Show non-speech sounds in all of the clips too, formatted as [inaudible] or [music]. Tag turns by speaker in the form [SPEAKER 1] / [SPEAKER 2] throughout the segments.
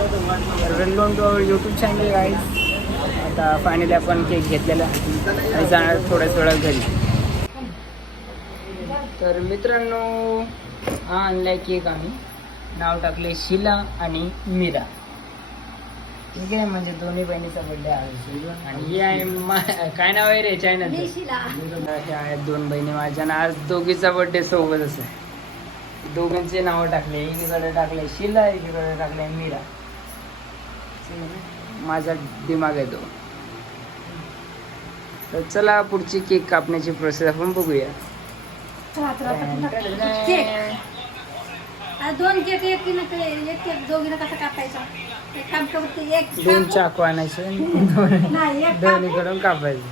[SPEAKER 1] Welcome to our YouTube channel guys आता finally आपण cake घेतलेला आणि जाणार थोड्या थोड्या घरी. तर मित्रांनो हा आणलाय केक आम्ही. नाव टाकले शिला आणि मीरा. ठीक आहे म्हणजे दोन्ही बहिणीचा बर्थडे आहे. आणि ही आहे काय नाव आहे रे? चॅनल हे आहेत दोन बहिणी माझ्या आणि आज दोघीचा बर्थडे सोबतच आहे. दोघांचे नावं टाकले. एकीकडे टाकले शिला एकीकडे टाकले मीरा. माझा दिमाग आहे तो. तर चला पुढची केक कापण्याची प्रोसेस आपण बघूया.
[SPEAKER 2] दोन केक एक एक केक दोघीनं कसं
[SPEAKER 1] दोन. चाकू आणायचे दोन्हीकडून कापायचा.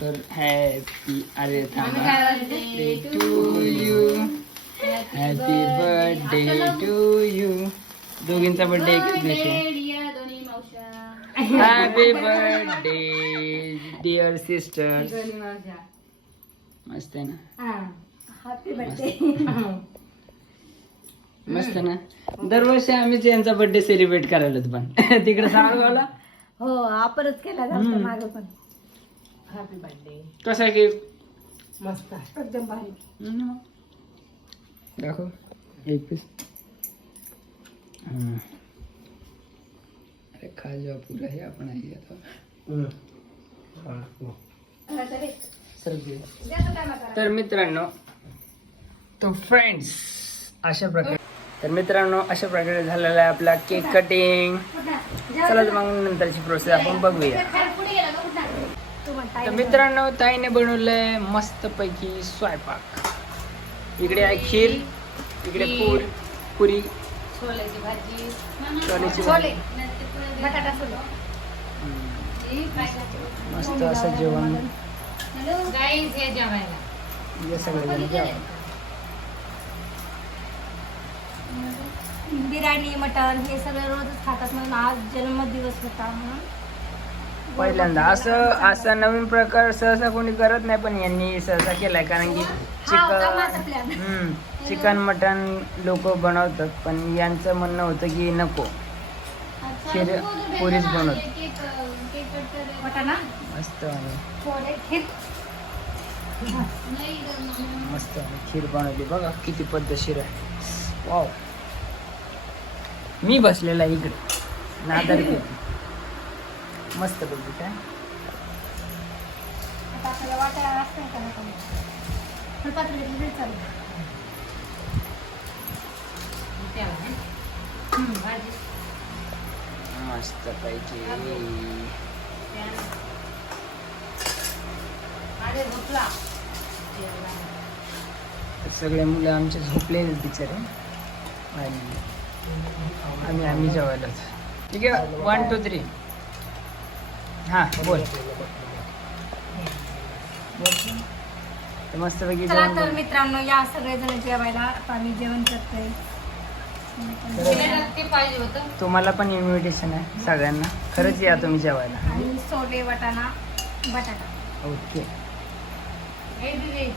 [SPEAKER 1] तर हॅपी अरे थांबा. To you happy birthday to you दोघींचा birthday एक दिवशी. हॅपी बर्थडे डिअर सिस्टर मस्त आहे ना?
[SPEAKER 2] हा. Happy birthday. [laughs]
[SPEAKER 1] मस्त ना? दरवर्षी आम्हीच यांचा बर्थडे सेलिब्रेट करायला पण. [laughs] तिकडे सांगावला
[SPEAKER 2] हो आपणच केला मागं पण. हॅपी बर्थडे
[SPEAKER 1] कसा आहे की
[SPEAKER 2] मस्त. एकदम भारी.
[SPEAKER 1] दाखव. एक पीस अरे खा जाओ पूरा ही अपना ही आता तर मित्रांनो तो फ्रेंड्स अशा प्रकारे. तर मित्रांनो अशा प्रकारे झालेला आहे आपला केक कटिंग चला मग नंतरची प्रोसेस आपण बघूया. तर मित्रांनो ताईने बनवलंय मस्त पैकी स्वयंपाक. इकडे आहे खीर इकडे पूर पुरी.
[SPEAKER 2] छोल्याची भाजी
[SPEAKER 1] छोल्याची
[SPEAKER 2] छोले
[SPEAKER 1] भाजी.
[SPEAKER 2] बटाटा छोले.
[SPEAKER 1] मस्त असं जेवण.
[SPEAKER 2] गाईज हे जेवायला.
[SPEAKER 1] हे जेवण.
[SPEAKER 2] बिर्याणी मटण हे सगळे रोजच खातात म्हणून आज जन्मदिवस होता म्हणून.
[SPEAKER 1] पहिल्यांदा. असं असा नवीन प्रकार सहसा कोणी करत नाही पण यांनी सहसा केलाय. कारण की. चिकन चिकन मटन लोक बनवतात पण यांचं म्हणणं होतं की नको. खीर पुरीच बनवत. मस्त आणि मस्त आणि खीर बनवली. बघा किती पद्धतशीर आहे. वाव मी बसलेला इकडे. नादर मस्त बघू काय?
[SPEAKER 2] आता आपल्याला वाटायला असतं का नाही फुलपात्र घेतलं तरी चालेल. हम्म, भाजी
[SPEAKER 1] मस्त पैकी.
[SPEAKER 2] अरे झोपला.
[SPEAKER 1] तर सगळे मुलं आमचे झोपलेले बिचारे आणि आम्ही आम्ही जेवायलाच ठीक आहे वन टू थ्री हां बोल. तर मस्तपैकी
[SPEAKER 2] चला
[SPEAKER 1] जेवण
[SPEAKER 2] तर. मित्रांनो या सगळेजण जेवायला आता आम्ही जेवण करतोय ते पाहिजे होतं
[SPEAKER 1] तुम्हाला पण इन्व्हिटेशन आहे सगळ्यांना खरंच या तुम्ही जेवायला
[SPEAKER 2] आणि सोले वाटाणा बटाटा
[SPEAKER 1] ओके
[SPEAKER 2] हे दिदी.